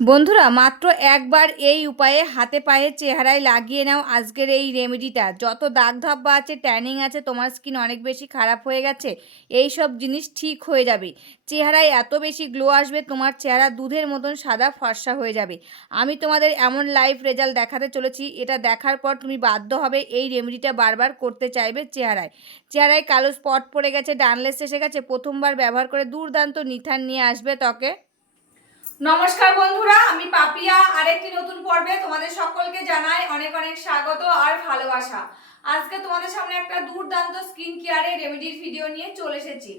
বন্ধুরা মাত্র একবার এই উপায়ে হাতে পায়ে চেহারায় লাগিয়ে নাও আজকের এই রেমেডিটা। যত দাগ ধব্বা আছে, ট্যানিং আছে, তোমার স্কিন অনেক বেশি খারাপ হয়ে গেছে, এই সব জিনিস ঠিক হয়ে যাবে। চেহারায় এত বেশি গ্লো আসবে, তোমার চেহারা দুধের মতন সাদা ফর্সা হয়ে যাবে। আমি তোমাদের এমন লাইভ রেজাল্ট দেখাতে চলেছি, এটা দেখার পর তুমি বাধ্য হবে এই রেমেডিটা বারবার করতে চাইবে। চেহারায় চেহারায় কালো স্পট পড়ে গেছে, ডানলেস এসে গেছে, প্রথমবার ব্যবহার করে দুর্দান্ত নিথান নিয়ে আসবে ত্বকে। নমস্কার বন্ধুরা, আমি পাপিয়া আরেকটি নতুন পর্বে তোমাদের সকলকে জানাই অনেক অনেক স্বাগত আর ভালোবাসা। আজকে তোমাদের সামনে একটা দুর্দান্ত স্কিন কেয়ারের রেমেডির ভিডিও নিয়ে চলে এসেছি।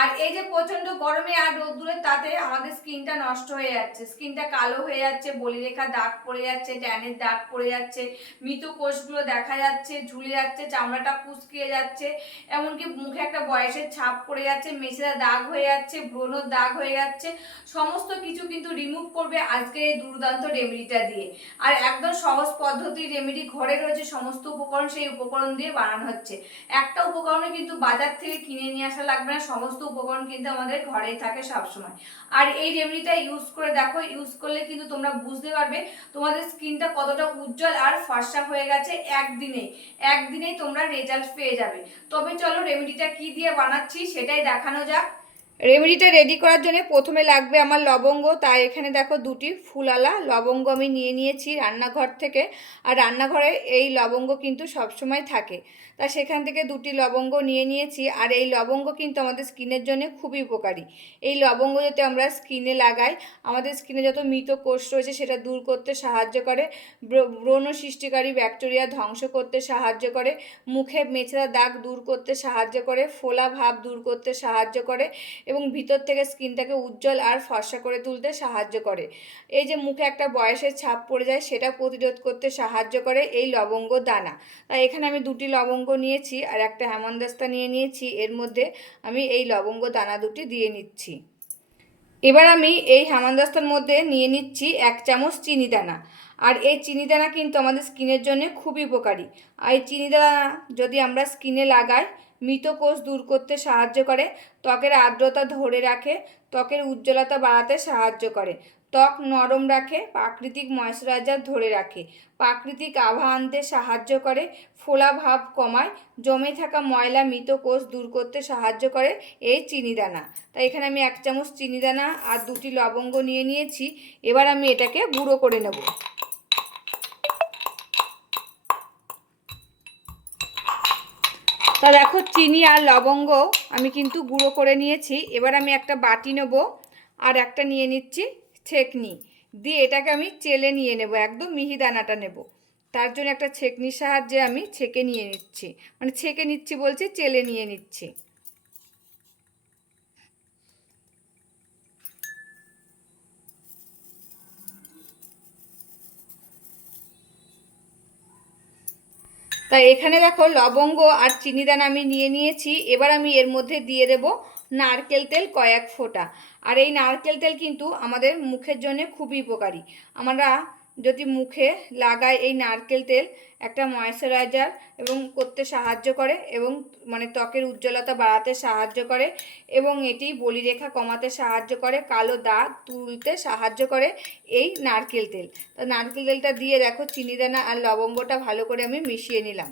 আর এই যে প্রচন্ড গরমে আর রোদ্দুরের তাতে আমাদের স্কিনটা নষ্ট হয়ে যাচ্ছে, স্কিনটা কালো হয়ে যাচ্ছে, বলিরেখা দাগ পড়ে যাচ্ছে, ট্যানের দাগ পড়ে যাচ্ছে, মৃত কোষগুলো দেখা যাচ্ছে, ঝুলে যাচ্ছে, চামড়াটা কুচকিয়ে যাচ্ছে, এমনকি মুখে একটা বয়সের ছাপ পড়ে যাচ্ছে, মেছেদা দাগ হয়ে যাচ্ছে, ব্রণর দাগ হয়ে যাচ্ছে। সমস্ত কিছু কিন্তু রিমুভ করবে আজকে এই দুর্দান্ত রেমেডিটা দিয়ে। আর একদম সহজ পদ্ধতির রেমেডি, ঘরে রয়েছে সমস্ত উপকরণ, সেই উপকরণ দিয়ে বানানো হচ্ছে। একটা উপকরণে কিন্তু বাজার থেকে কিনে নিয়ে আসা লাগবে না, সমস্ত উপকরণ কিন্তু আমাদের ঘরেই থাকে সবসময়। আর এই রেমেডিটা ইউজ করে দেখো, ইউজ করলে কিন্তু তোমরা বুঝতে পারবে তোমাদের স্কিনটা কতটা উজ্জ্বল আর ফর্সা হয়ে গেছে। একদিনেই তোমরা রেজাল্ট পেয়ে যাবে। তবে চলো রেমেডিটা কি দিয়ে বানাচ্ছি সেটাই দেখানো যাক। রেমেডিটা রেডি করার জন্য প্রথমে লাগবে আমার লবঙ্গ। তাই এখানে দেখো দুটি ফুলালা লবঙ্গ আমি নিয়ে নিয়েছি রান্নাঘর থেকে। আর রান্নাঘরে এই লবঙ্গ কিন্তু সবসময় থাকে, তা সেখান থেকে দুটি লবঙ্গ নিয়ে নিয়েছি। আর এই লবঙ্গ কিন্তু আমাদের স্কিনের জন্য খুবই উপকারী। এই লবঙ্গ যদি আমরা স্কিনে লাগাই, আমাদের স্কিনে যত মৃত কোষ রয়েছে সেটা দূর করতে সাহায্য করে, ব্রণ সৃষ্টিকারী ব্যাকটেরিয়া ধ্বংস করতে সাহায্য করে, মুখে মেছেদা দাগ দূর করতে সাহায্য করে, ফোলা ভাব দূর করতে সাহায্য করে এবং ভিতর থেকে স্কিনটাকে উজ্জ্বল আর ফর্সা করে তুলতে সাহায্য করে। এই যে মুখে একটা বয়সের ছাপ পড়ে যায় সেটা প্রতিরোধ করতে সাহায্য করে এই লবঙ্গ দানা। তাই এখানে আমি দুটি লবঙ্গ নিয়েছি আর একটা হেমন্দাস্তা নিয়ে নিয়েছি, এর মধ্যে আমি এই লবঙ্গ দানা দুটি দিয়ে নিচ্ছি। এবার আমি এই হেমন্দাস্তার মধ্যে নিয়ে নিচ্ছি 1 চামচ চিনি দানা। আর এই চিনি দানা কিন্তু আমাদের স্কিনের জন্য খুবই উপকারী। আর এই চিনি দানা যদি আমরা স্কিনে লাগাই, মৃত কোষ দূর করতে সাহায্য করে, ত্বকের আর্দ্রতা ধরে রাখে, ত্বকের উজ্জ্বলতা বাড়াতে সাহায্য করে, ত্বক নরম রাখে, প্রাকৃতিক ময়েশ্চারাইজার ধরে রাখে, প্রাকৃতিক আভা আনতে সাহায্য করে, ফোলা ভাব কমায়, জমে থাকা ময়লা মৃত কোষ দূর করতে সাহায্য করে এই চিনি দানা। তাই এখানে আমি 1 চামচ চিনি দানা আর দুটি লবঙ্গ নিয়ে নিয়েছি। এবার আমি এটাকে গুঁড়ো করে নেব। তা দেখো চিনি আর লবঙ্গ আমি কিন্তু গুঁড়ো করে নিয়েছি। এবার আমি একটা বাটি নেব আর একটা নিয়ে নিচ্ছি ছেঁকনি, দিয়ে এটাকে আমি চেলে নিয়ে নেব, একদম মিহি দানাটা নেব। তার জন্য একটা ছেঁকনির সাহায্যে আমি ছেঁকে নিয়ে নিচ্ছি, মানে ছেঁকে নিচ্ছি বলছি, চেলে নিয়ে নিচ্ছি। তাই এখানে দেখো লবঙ্গ আর চিনি দানা আমি নিয়ে নিয়েছি। এবার আমি এর মধ্যে দিয়ে দেব নারকেল তেল কয়েক ফোঁটা। আর এই নারকেল তেল কিন্তু আমাদের মুখের জন্য খুবই উপকারী। আমরা যদি মুখে লাগাই এই নারকেল তেল, একটা ময়েশ্চারাইজার এবং করতে সাহায্য করে এবং মানে ত্বকের উজ্জ্বলতা বাড়াতে সাহায্য করে এবং এটি বলিরেখা কমাতে সাহায্য করে, কালো দাগ তুলতে সাহায্য করে এই নারকেল তেল। তো নারকেল তেলটা দিয়ে দেখো চিনি দানা আর লবঙ্গটা ভালো করে আমি মিশিয়ে নিলাম।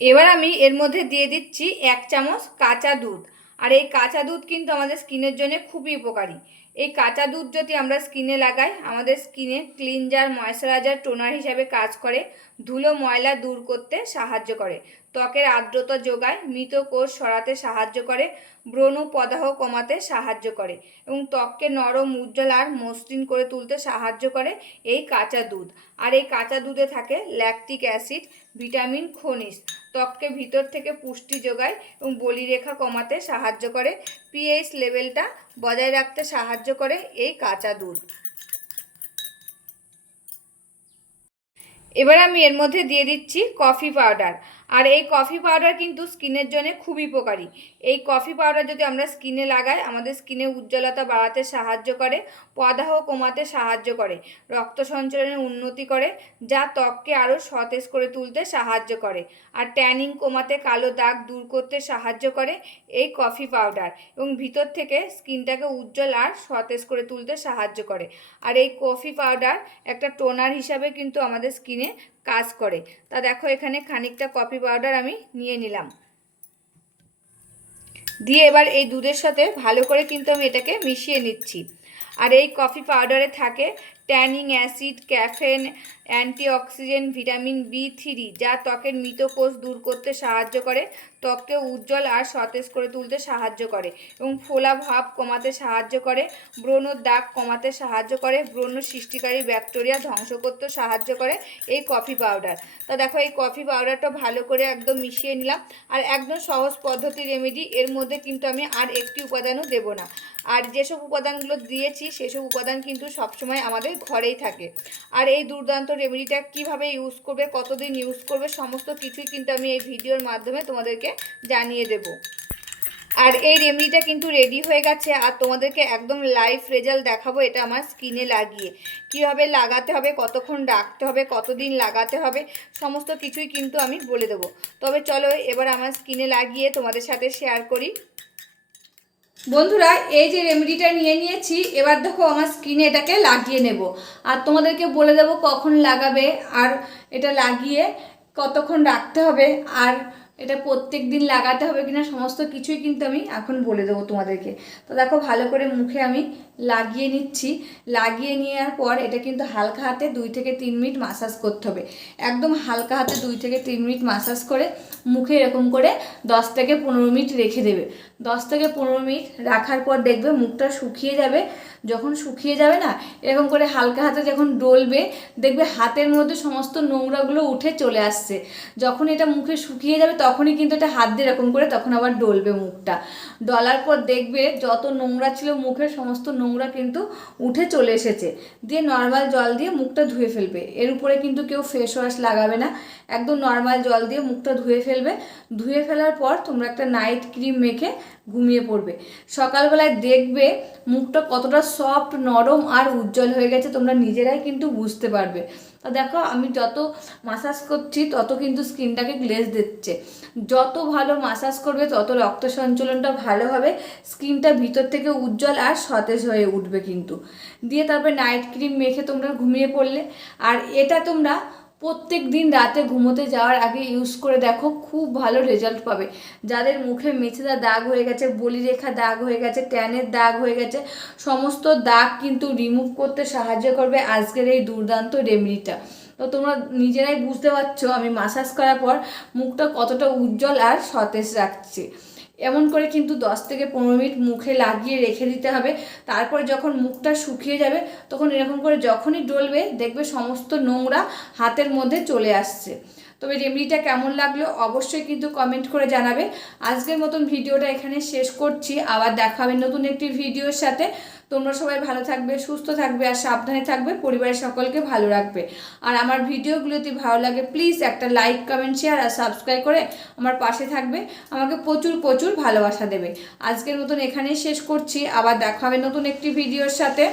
এবার আমি এর মধ্যে দিয়ে দিচ্ছি 1 চামচ কাঁচা দুধ। আর এই কাঁচা দুধ কিন্তু আমাদের স্কিনের জন্য খুবই উপকারী। এই কাঁচা দুধ যদি আমরা স্কিনে লাগাই, আমাদের স্কিনে ক্লিনজার ময়েশ্চারাইজার টোনার হিসাবে কাজ করে, ধুলো ময়লা দূর করতে সাহায্য করে, ত্বকের আর্দ্রতা যোগায়, মৃত কোষ সরাতে সাহায্য করে, ব্রণ প্রদাহ কমাতে সাহায্য করে এবং ত্বককে নরম উজ্জ্বল আর মসৃণ করে তুলতে সাহায্য করে এই কাঁচা দুধ। আর এই কাঁচা দুধে থাকে ল্যাকটিক অ্যাসিড, ভিটামিন, খনিজ, ত্বককে ভিতর থেকে পুষ্টি যোগায় এবং বলিরেখা কমাতে সাহায্য করে, পিএইচ লেভেলটা বজায় রাখতে সাহায্য করে এই কাঁচা দুধ। এবার আমি এর মধ্যে দিয়ে দিচ্ছি কফি পাউডার। আর এই কফি পাউডার কিন্তু স্কিনের জন্য খুবই উপকারী। এই কফি পাউডার যদি আমরা স্কিনে লাগাই আমাদের স্কিনে উজ্জ্বলতা বাড়াতে সাহায্য করে, প্রদাহ কমাতে সাহায্য করে, রক্ত সঞ্চালনের উন্নতি করে, যা ত্বককে আরও সতেজ করে তুলতে সাহায্য করে, আর ট্যানিং কমাতে, কালো দাগ দূর করতে সাহায্য করে এই কফি পাউডার, এবং ভিতর থেকে স্কিনটাকে উজ্জ্বল আর সতেজ করে তুলতে সাহায্য করে। আর এই কফি পাউডার একটা টোনার হিসাবে কিন্তু আমাদের স্কিনে কাজ করে। তা দেখো এখানে খানিকটা কফি পাউডার আমি নিয়ে নিলাম, দিয়ে এবার এই দুধের সাথে ভালো করে কিন্তু আমি এটাকে মিশিয়ে নিচ্ছি। আর এই কফি পাউডারে থাকে tanning acid, caffeine, antioxidant, vitamin B3, যা ত্বকের মৃত কোষ দূর করতে সাহায্য করে, ত্বককে উজ্জ্বল আর সতেজ করে তুলতে সাহায্য করে, এবং ফোলা ভাব কমাতে সাহায্য করে, ব্রণর দাগ কমাতে সাহায্য করে, ব্রণ সৃষ্টিকারী ব্যাকটেরিয়া ধ্বংস করতে সাহায্য করে এই কফি পাউডার। তা দেখো এই কফি পাউডারটা ভালো করে একদম মিশিয়ে নিলাম। আর একদম সহজ পদ্ধতি রেমেডি, এর মধ্যে কিন্তু আমি আর একটি উপাদানও দেব না। আর যেসব উপাদানগুলো দিয়েছি সেসব উপাদান কিন্তু সবসময় আমাদের ঘরেই থাকে। আর এই দুর্দান্ত রেমেডিটা কিভাবে ইউজ করবে, কতদিন ইউজ করবে, সমস্ত কিছুই কিন্তু আমি এই ভিডিওর মাধ্যমে তোমাদেরকে জানিয়ে দেব। আর এই রেমেডিটা কিন্তু রেডি হয়ে গেছে, আর তোমাদেরকে একদম লাইভ রেজাল্ট দেখাবো এটা আমার স্কিনে লাগিয়ে। কিভাবে লাগাতে হবে, কতক্ষণ রাখতে হবে, কতদিন লাগাতে হবে, সমস্ত কিছুই কিন্তু আমি বলে দেবো। তবে চলো এবার আমার স্কিনে লাগিয়ে তোমাদের সাথে শেয়ার করি। বন্ধুরা এই যে রেমেডিটা নিয়ে নিয়েছি, এবার দেখো আমার স্কিনে এটাকে লাগিয়ে নেব, আর তোমাদেরকে বলে দেব কখন লাগাবে, আর এটা লাগিয়ে কতক্ষণ রাখতে হবে, আর এটা প্রত্যেক দিন লাগাতে হবে কিনা, সমস্ত কিছুই কিন্তু আমি এখন বলে দেবো তোমাদেরকে। তো দেখো ভালো করে মুখে আমি লাগিয়ে নিচ্ছি। লাগিয়ে নেওয়ার পর এটা কিন্তু হালকা হাতে 2 থেকে 3 মিনিট মাসাজ করতে হবে। একদম হালকা হাতে 2 থেকে 3 মিনিট মাসাজ করে মুখে এরকম করে 10 থেকে 15 মিনিট রেখে দেবে। 10 থেকে 15 মিনিট রাখার পর দেখবে মুখটা শুকিয়ে যাবে। যখন শুকিয়ে যাবে না, এরকম করে হালকা হাতে যখন ডলবে দেখবে হাতের মধ্যে সমস্ত নোংরাগুলো উঠে চলে আসছে। যখন এটা মুখে শুকিয়ে যাবে তখনই কিন্তু এটা হাত দিয়ে এরকম করে তখন আবার ডলবে মুখটা। ডলার পর দেখবে যত নোংরা ছিল মুখে সমস্ত নোংরা কিন্তু উঠে চলে এসেছে। দিয়ে নর্মাল জল দিয়ে মুখটা ধুয়ে ফেলবে। এর উপরে কিন্তু কেউ ফেস ওয়াশ লাগাবে না, একদম নর্মাল জল দিয়ে মুখটা ধুয়ে ফেলবে। ধুয়ে ফেলার পর তোমরা একটা নাইট ক্রিম মেখে ঘুমিয়ে পড়বে। সকালবেলায় দেখবে মুখটা কতটা সফট, নরম আর উজ্জ্বল হয়ে গেছে, তোমরা নিজেরাই কিন্তু বুঝতে পারবে। তো দেখো আমি যত মাসাজ করছি তত কিন্তু স্কিনটাকে গ্লেজ দিচ্ছে। যত ভালো মাসাজ করবে তত রক্ত সঞ্চালনটা ভালো হবে, স্কিনটা ভিতর থেকে উজ্জ্বল আর সতেজ হয়ে উঠবে কিন্তু। দিয়ে তারপরে নাইট ক্রিম মেখে তোমরা ঘুমিয়ে পড়লে। আর এটা তোমরা প্রত্যেক দিন রাতে ঘুমোতে যাওয়ার আগে ইউজ করে দেখো, খুব ভালো রেজাল্ট পাবে। যাদের মুখে মেছেদা দাগ হয়ে গেছে, বলিরেখা দাগ হয়ে গেছে, ট্যানের দাগ হয়ে গেছে, সমস্ত দাগ কিন্তু রিমুভ করতে সাহায্য করবে আজকের এই দুর্দান্ত রেমেডিটা। তো তোমরা নিজেরাই বুঝতে পারছো আমি মাসাজ করার পর মুখটা কতটা উজ্জ্বল আর সতেজ রাখছি। এমন করে কিন্তু 10 থেকে 15 মিনিট মুখে লাগিয়ে রেখে দিতে হবে। তারপর যখন মুখটা শুকিয়ে যাবে তখন এরকম করে যখনই ডলবে দেখবে সমস্ত নোংরা হাতের মধ্যে চলে আসছে। তবে রেমেডিটা কেমন লাগলো অবশ্যই কিন্তু কমেন্ট করে জানাবে। আজকের মতন ভিডিওটা এখানে শেষ করছি, আবার দেখা হবে নতুন একটি ভিডিওর সাথে। তোমরা সবাই ভালো থাকবে, সুস্থ থাকবে আর সাবধানে থাকবে, পরিবারের সকলকে ভালো রাখবে। আর আমার ভিডিওগুলো যদি ভালো লাগে প্লিজ একটা লাইক, কমেন্ট, শেয়ার আর সাবস্ক্রাইব করে আমার পাশে থাকবে, আমাকে প্রচুর প্রচুর ভালোবাসা দেবে। আজকের মতন এখানেই শেষ করছি, আবার দেখা হবে নতুন একটি ভিডিওর সাথে।